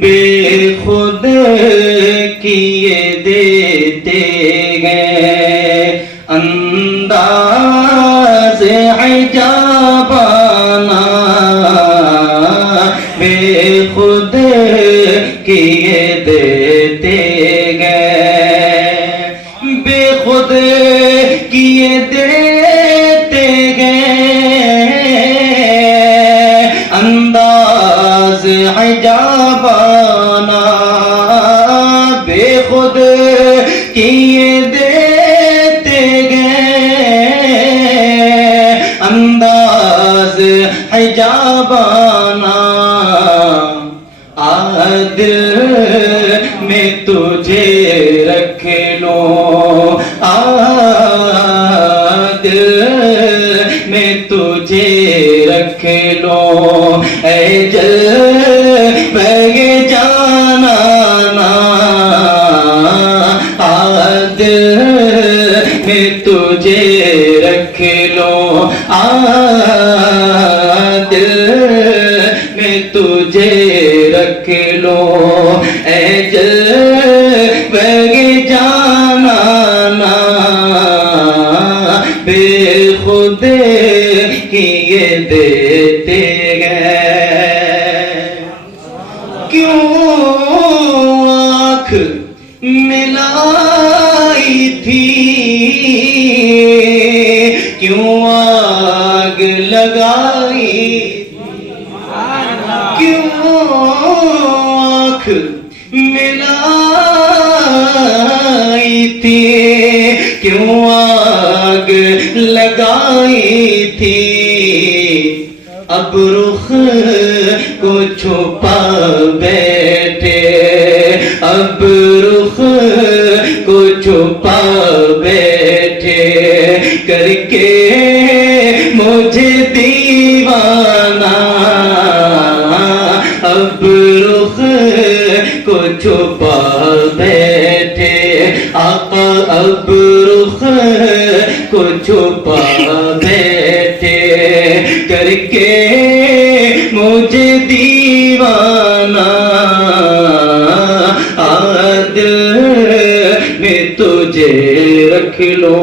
بے خود کیے دیتے گئے انداز عجابانہ، بے خود کیے دیتے گئے، بے خود کیے دیتے گئے انداز عجابانہ، بے خود کیے دیتے گئے انداز عجابانہ، دل میں تجھے رکھ لوں، دل میں تجھے رکھ لوں، اے جلوہ جانانا، دل میں تجھے رکھ لوں، دل میں تجھے رکھ لوں، اے جلوہ جانانا، بے خود کیے دیتے گئے، کیوں آنکھ ملائی تھی، کیوں آگ لگائی، کیوں آنکھ ملائی تھی، کیوں آگ لگائی تھی، اب رخ کو چھپا بیٹھے، اب رخ کو چھپا بیٹھے، کر کے مجھے دیوانہ، اب رخ کو چھپا بیٹھے، آقا اب رخ کو چھپا بیٹھے، کر کے مجھے دیوانہ، دل میں تجھے رکھ لو،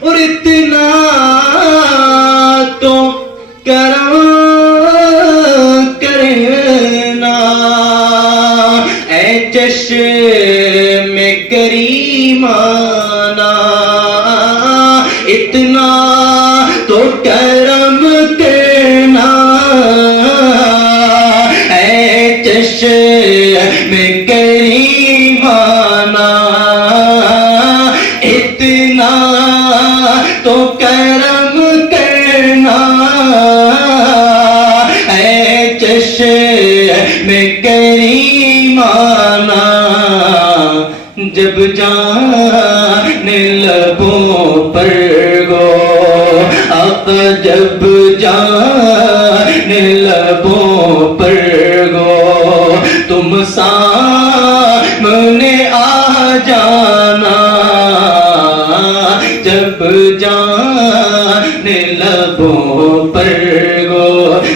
اور اتنا تو کرم کرنا، اے چشم کریمانہ، اتنا تو کرم کرنا، اے چشم کریمانہ، اتنا تو کرم کرنا، اے چشم کریمانہ، جب جان لبوں پر گو، آقا جب جان لبوں پر گو، تم سامنے آ جانا، جب جان لبوں پر گو،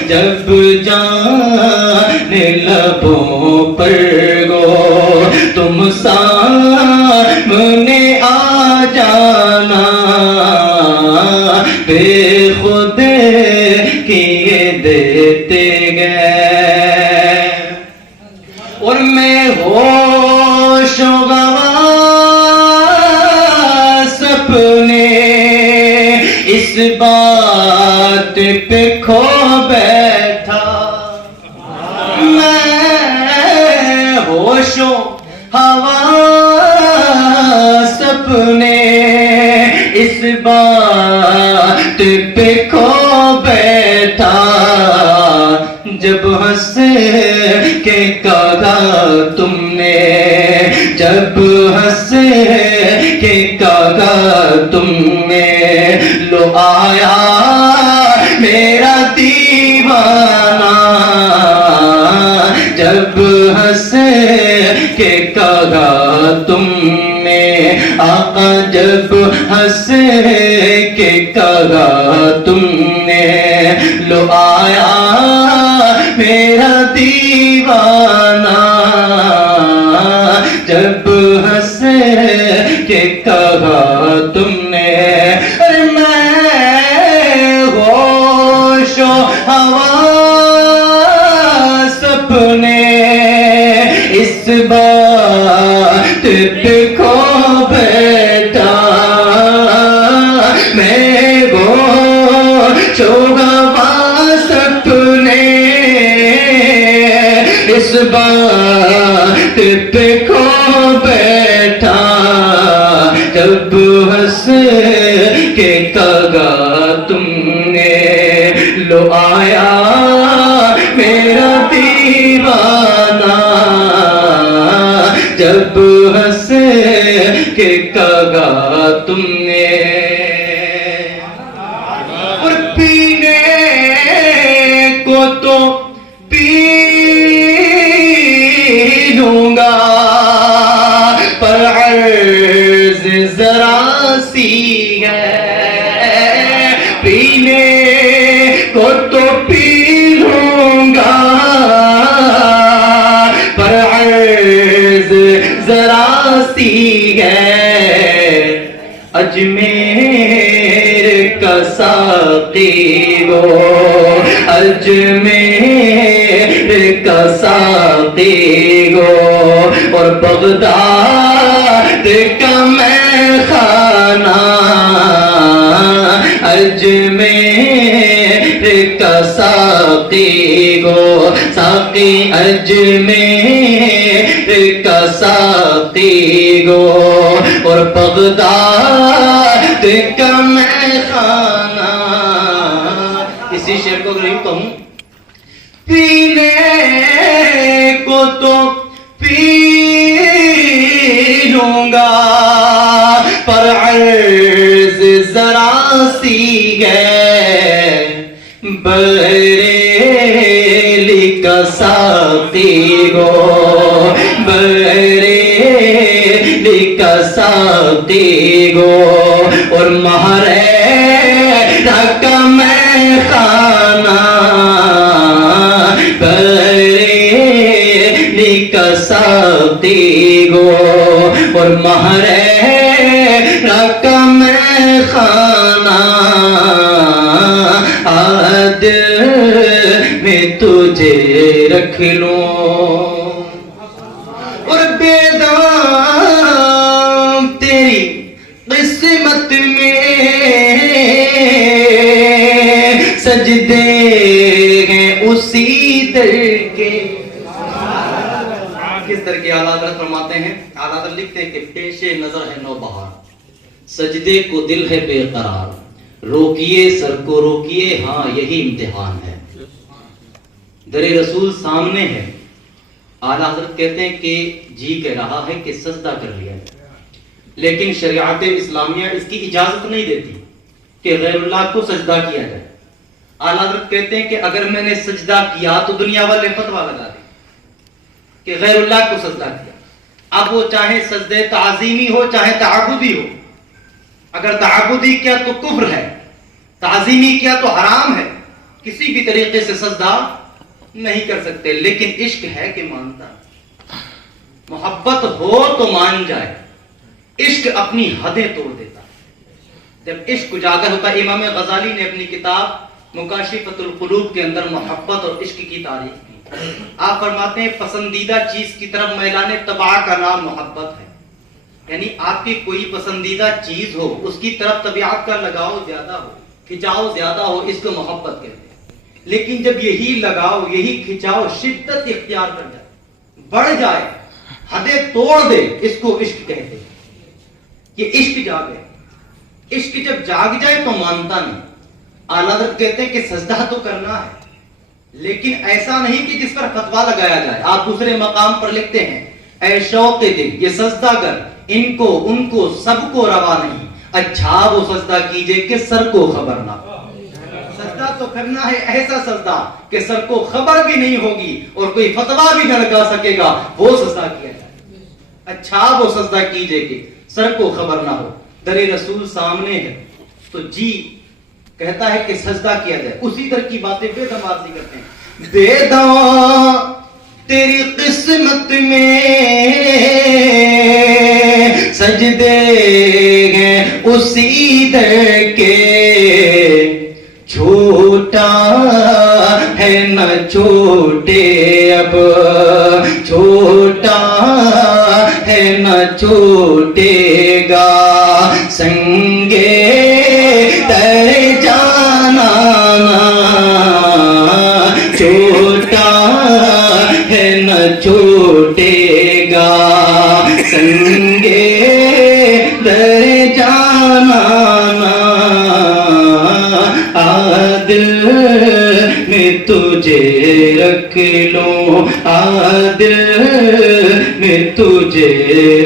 جب جان لبوں پر گو، تم سامنے آ جانا، بے خود کیے دیتے گئے، اور میں ہوش و حواس اپنے اس بات پہ کھو بیٹھا، میں ہوش و حواس اپنے اس بات پہ کھو بیٹھا، جب ہنس کے کہا تم نے، جب ہنس کے کہا تم نے، لو آیا میرا دیوانہ، جب ہنس کے کہا تم نے، آقا جب ہنس کے کہا تم نے، آیا میرا دیوانہ جب ہنس کے کہا تم نے ارے میں ہوش و حواس اپنے اس بات پہ کھو بیٹھا میں ہوش و حواس اپنے اس بات پہ کھو بیٹھا جب ہنس کے کہا تم نے لو آیا میرا دیوانہ جب ہنس کے کہا تم نے اور پینے کو تو پی لوں گا پر عرض ذرا سی ہے پینے کو تو پی لوں گا پر عرض ذرا سی ہے اجمیر کا ساقی وہ اجمیر کا ساقی وہ اور بغداد کا میں خانہ اجمیر کا ساقی گو ساقی اجمیر کا ساقی گو اور بغداد کا میں خانہ اسی شعر کو اگر یوں کہوں پینے کو تو پی لوں گا پر عرض ذرا سی ہے بریلی کا ساقی گو بریلی کا ساقی گو اور مہریرا کا میں خانہ بریلی کا ساقی گو اور مہریرا کا میں خانہ دل میں تجھے رکھ لوں اور بے دام تیری قسمت میں سجدے ہیں اسی در کے کس طرح کے اعلیٰ حضرت فرماتے ہیں اعلیٰ حضرت لکھتے ہیں کہ پیش نظر ہے نوبہار سجدے کو دل ہے بے قرار روکیے سر کو روکیے ہاں یہی امتحان ہے در رسول سامنے ہے اعلیٰ حضرت کہتے ہیں کہ جی کہہ رہا ہے کہ سجدہ کر لیا جائے لیکن شریعت اسلامیہ اس کی اجازت نہیں دیتی کہ غیر اللہ کو سجدہ کیا جائے اعلیٰ حضرت کہتے ہیں کہ اگر میں نے سجدہ کیا تو دنیا والے فتویٰ لگا دیں کہ غیر اللہ کو سجدہ کیا اب وہ چاہے سجدے تعظیمی ہو چاہے تعبدی ہو اگر تعبدی کیا تو کفر ہے تعظیمی کیا تو حرام ہے کسی بھی طریقے سے سجدہ نہیں کر سکتے لیکن عشق ہے کہ مانتا محبت ہو تو مان جائے عشق اپنی حدیں توڑ دیتا جب عشق اجاگر ہوتا امام غزالی نے اپنی کتاب مکاشفۃ القلوب کے اندر محبت اور عشق کی تعریف کی آپ فرماتے ہیں پسندیدہ چیز کی طرف میلان طبع کا نام محبت ہے یعنی آپ کی کوئی پسندیدہ چیز ہو اس کی طرف طبیعت کا لگاؤ زیادہ ہو کھچاؤ زیادہ ہو اس کو محبت کہتے ہیں لیکن جب یہی لگاؤ یہی کھچاؤ شدت اختیار کر جائے بڑھ جائے حدیں توڑ دے اس کو عشق کہتے ہیں یہ عشق جاگے عشق جب جاگ جائے تو مانتا نہیں اعلیٰ حضرت کہتے ہیں کہ سجدہ تو کرنا ہے لیکن ایسا نہیں کہ جس پر فتویٰ لگایا جائے آپ دوسرے مقام پر لکھتے ہیں اے شوق دل یہ سجدہ کر ان کو ان کو سب کو روا نہیں اچھا وہ سجدہ کیجئے کہ سر کو خبر نہ ہو سجدہ تو کرنا ہے ایسا سجدہ کہ سر کو خبر بھی نہیں ہوگی اور کوئی فتویٰ بھی نہ لگا سکے گا وہ سجدہ کیا جائے اچھا وہ سجدہ کیجئے کہ سر کو خبر نہ ہو در رسول سامنے ہے تو جی کہتا ہے کہ سجدہ کیا جائے، اسی طرح کی باتیں بے دماغ سے کرتے ہیں. بے دوا تیری قسمت میں سجدے ہیں اسی در کے، چھوٹا ہے نہ چھوٹے اب، چھوٹا ہے نہ چھوٹے گا، سنگے تر جانا چھوٹا ہے نہ چھوٹے گا، سنگے در جانا دل میں تجھے رکھ لوں، دل میں تجھے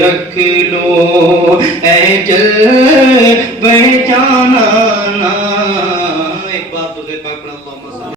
رکھ لوں، اے جل بہ جانا. ایک بات تو